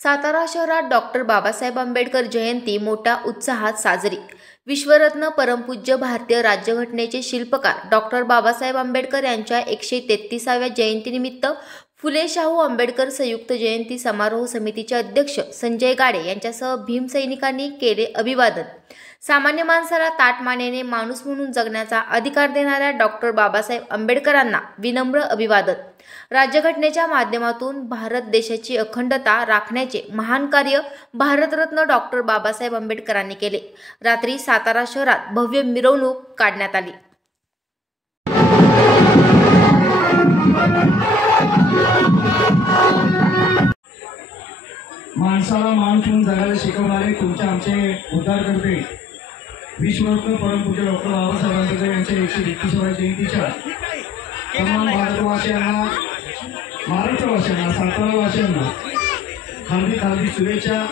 सातारा शहरात डॉक्टर बाबासाहेब आंबेडकर जयंती मोठ्या उत्साहात साजरी। विश्वरत्न परमपूज्य भारतीय राज्यघटनेचे शिल्पकार डॉक्टर बाबासाहेब आंबेडकर यांच्या 133व्या जयंतीनिमित्त फुले शाहू आंबेडकर संयुक्त जयंती समारोह समितीचे अध्यक्ष संजय गाडे यांच्यासह भीमसैनिकांनी केले अभिवादन। सामान्य माणसाला ताटमानेने माणूस म्हणून जगण्याचा अधिकार देणाऱ्या डॉक्टर बाबासाहेब आंबेडकरांना विनम्र अभिवादन। राज्यघटनेच्या माध्यमातून भारत देशाची अखंडता राखण्याचे महान कार्य भारतरत्न डॉक्टर बाबासाहेब आंबेडकरांनी केले। रात्री सातारा शहरात भव्य मिरवणूक काढण्यात आली। माणसाला माणूस म्हणून जगायला शिकवणारे तुमचे आमचे उद्धारकर्ते विश्वरत्न परमपूज्य डॉक्टर बाबासाहेब आंबेडकर यांच्या 133व्या जयंतीच्या तमाम भारतवासियांना, महाराष्ट्रवासियांना, सातारावासियांना हार्दिक हार्दिक शुभेच्छा।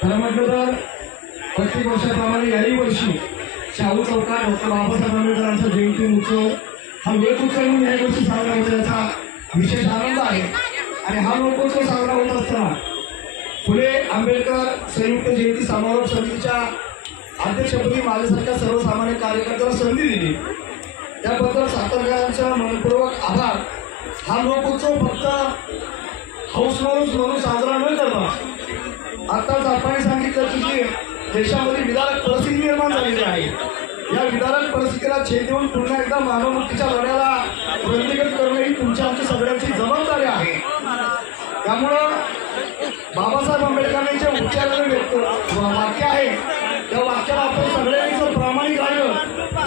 खरं म्हटलं तर प्रत्येक वर्षाप्रमाणे याही वर्षी शाहू चौकात डॉक्टर बाबासाहेब आंबेडकरांचा जयंती उत्सव हा लोकोत्सव म्हणून या वर्षी साजरा होत याचा विशेष आनंद आहे। आणि हा लोकोत्सव साजरा होत असताना फुले आंबेडकर संयुक्त जयंती समारोह समितीच्या अध्यक्षपदी माझ्यासारख्या सर्वसामान्य कार्यकर्त्याला संधी दिली त्याबद्दल सातारकरांचा मनपूर्वक आभार। हा लोकोत्सव फक्त हौस म्हणून साजरा न करता आताच आपण सांगितलं की देशामध्ये विदारक परिस्थिती निर्माण झालेली आहे। या विदारक परिस्थितीला छेद देऊन पुन्हा एकदा मानवमुक्तीच्या लढ्याला प्रगतीगत करणे ही तुमच्या आमच्या सगळ्यांची जबाबदारी आहे। त्यामुळं बाबासाहेब आंबेडकरांनी जे उच्चारलेले वाक्य आहे त्या वाक्याला आपण सगळ्यांनी जर प्रामाणिक राहिलं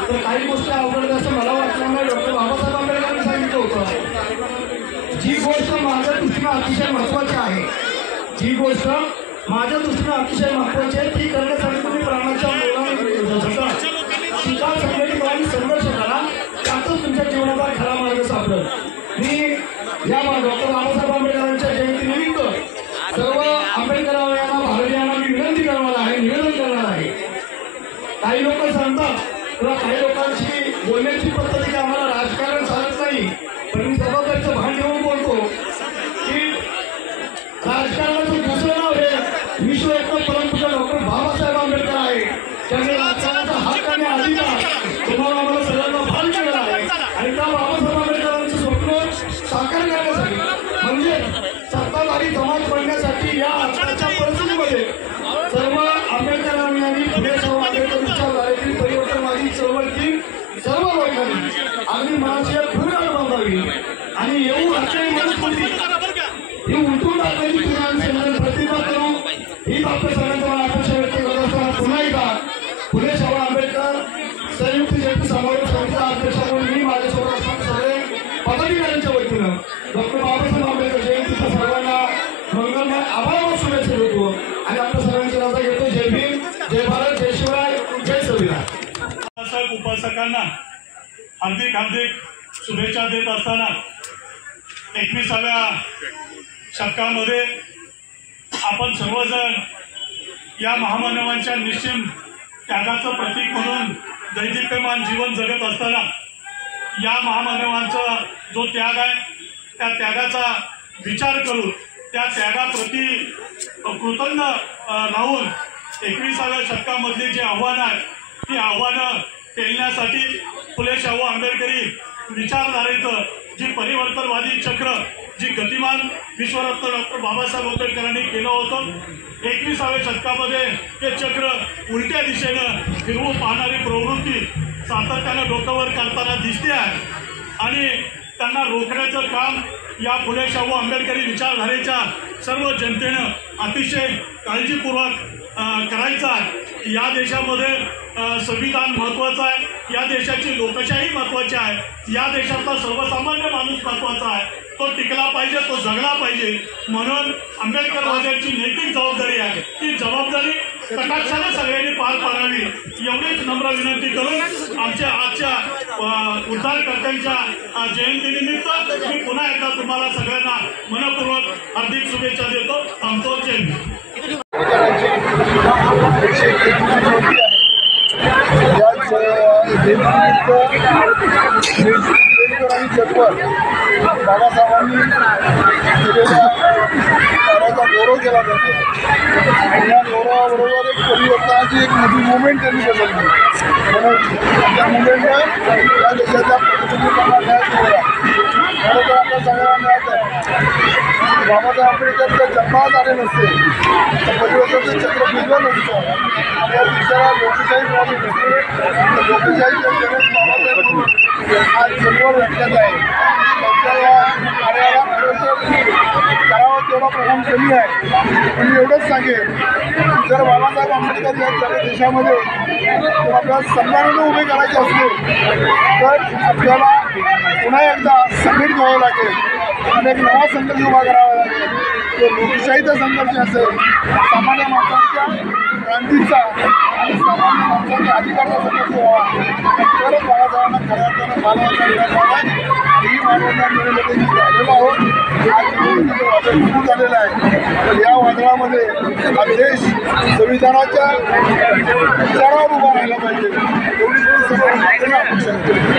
तर काही गोष्टी अवघड असं मला वाटलं नाही। डॉक्टर बाबासाहेब आंबेडकरांनी सांगितलं होतं, जी गोष्ट माझ्या दृष्टीनं अतिशय महत्त्वाची आहे, जी गोष्ट माझ्या दृष्टीनं अतिशय महत्त्वाची आहे ती करण्यासाठी तुम्ही प्राणाच्या मोलाने शिका, संघटित संघर्ष करा, त्यातच तुमच्या जीवनाचा खरा मार्ग सापडेल। मी या डॉक्टर बाबासाहेब आंबेडकरांच्या जयंतीनिमित्त सर्व आंबेडकरांना, भारतीयांना मी विनंती करणार आहे, निवेदन करणार आहे। काही लोक सांगतात किंवा काही लोकांची बोलण्याची पद्धती की आम्हाला राजकारण चालत नाही, पण मी जबाबदारीचं भान ठेवून बोलतो की राजकारणाचं दुसरं नाव हे विश्वरत्न परमपूज्य डॉक्टर बाबासाहेब आंबेडकर आहे। त्यांनी राजकारणाचा हक्क आणि अधिकार तुम्हाला आम्हाला सगळ्यांना भान केला आहे। आणि त्या बाबासाहेब आंबेडकरांचं स्वप्न साकार करण्यासाठी म्हणजे सत्ताधारी समाज बनण्यासाठी या आजच्या परिस्थितीमध्ये सर्व आंबेडकरांनी आणि फुले शाहू आंबेडकर विचारधारेतील परिवर्तनवादी चळवळीतील सर्व लोकांनी अगदी मनाची पूर्ण बांधावी आणि येऊ असलेली मनुस्मृती ही उलटून टाकण्याची तुम्ही प्रतिभा करू ही आपल्या सगळ्यांचा मला अपेक्षा व्यक्त करत असताना पुन्हा एकदा फुले शाहू आंबेडकर संयुक्त जयंती समारोह समितीचा अध्यक्ष म्हणून मी माझ्यासोबत असणारे सगळे पदाधिकाऱ्यांच्या वतीनं डॉक्टर बाबासाहेब आंबेडकर जयंतीच्या सर्वांना मंगलमय आभार शुभेच्छा देतो आणि आपल्या सर्वांची रजा घेतो। जय भीम, जय भारत, जय शिवराय, जय संविधान। बाबासाहेब उपासकांना हार्दिक हार्दिक शुभेच्छा देत असताना 21व्या शतकामध्ये आपण सर्वजण या महामानवांच्या निश्चिम त्यागाचं प्रतीक म्हणून दैदिप्यमान जीवन जगत असताना या महामानवांचा जो त्याग आहे त्या त्यागाचा विचार करून त्या त्यागाप्रती कृतज्ञ राहून 21व्या शतकामधली जी आव्हानं आहेत ती आव्हानं पेलण्यासाठी फुले शाहू आंबेडकरी विचारधारेचं जी परिवर्तनवादी चक्र जी गतिमान विश्वरत्न डॉक्टर बाबासाहेब आंबेडकरांनी केलं होतं 21व्या शतकामध्ये ते चक्र उलट्या दिशेनं फिरवू पाहणारी प्रवृत्ती सातत्यानं डोक्यावर करताना दिसते आहे आणि त्यांना रोखण्याचं काम या फुले शाहू आंबेडकरी विचारधारेच्या सर्व जनतेनं अतिशय काळजीपूर्वक करायचं आहे। या देशामध्ये संविधान महत्त्वाचं आहे, या देशाची लोकशाही महत्त्वाची आहे, या देशातला सर्वसामान्य माणूस महत्त्वाचा आहे, तो टिकला पाहिजे, तो जगला पाहिजे। म्हणून आंबेडकरवाद्यांची नैतिक जबाबदारी आहे, ती जबाबदारी कटाक्षाने सगळ्यांनी पार पाडावी एवढीच नम्र विनंती करून आमच्या आजच्या उद्धारकर्त्यांच्या जयंतीनिमित्त मी पुन्हा एकदा तुम्हाला सगळ्यांना मनपूर्वक हार्दिक शुभेच्छा देतो। थांबतो। जय भीम। बाबासाहेबांनी केलेल्या कार्याचा गौरव केला जातो आणि या गौरवाबरोबर एक परिवर्तनाची एक मोठी मुवमेंट त्यांनी बदलली. म्हणून त्या मुवमेंटनं या देशाच्या प्रतिनिधींना न्याय मिळाला. खरं तर आपल्या सगळ्यांना न्याय आहे. बाबासाहेब आंबेडकरच्या जन्मात आले नसते तर परिवर्तनाचं चक्र फिरलं नसतं आणि या देशाला लोकशाही मिळाली नसते. लोकशाहीच्या जगात बाबासाहेब आज जन्म लक्षात आहे. त्यांच्या या कार्याला करावा तेवढा प्रमाण कमी आहे. पण एवढंच सांगेल की जर बाबासाहेब आंबेडकर या सगळ्या देशामध्ये जर आपल्याला सन्मानाने उभे करायचे असतील तर आपल्याला पुन्हा एकदा संघटित व्हावं लागेल आणि एक नवा संघर्ष उभा करावा लागेल. तो लोकशाहीचा संघर्ष असेल, सामान्य माणसांच्या क्रांतीचा आणि सामान्य माणसांच्या अधिकाराचा संघर्ष व्हावा आणि तरच बाबासाहेबांना खऱ्या अर्थानं मानवता मिळत व्हावा. ही मानवता मिळवण्यासाठी मी झालेलो आहोत. आज वादळ सुरू झालेलं आहे. तर या वादळामध्ये हा देश संविधानाच्या विचारावर उभा राहिला पाहिजे एवढी सर्व अपेक्षा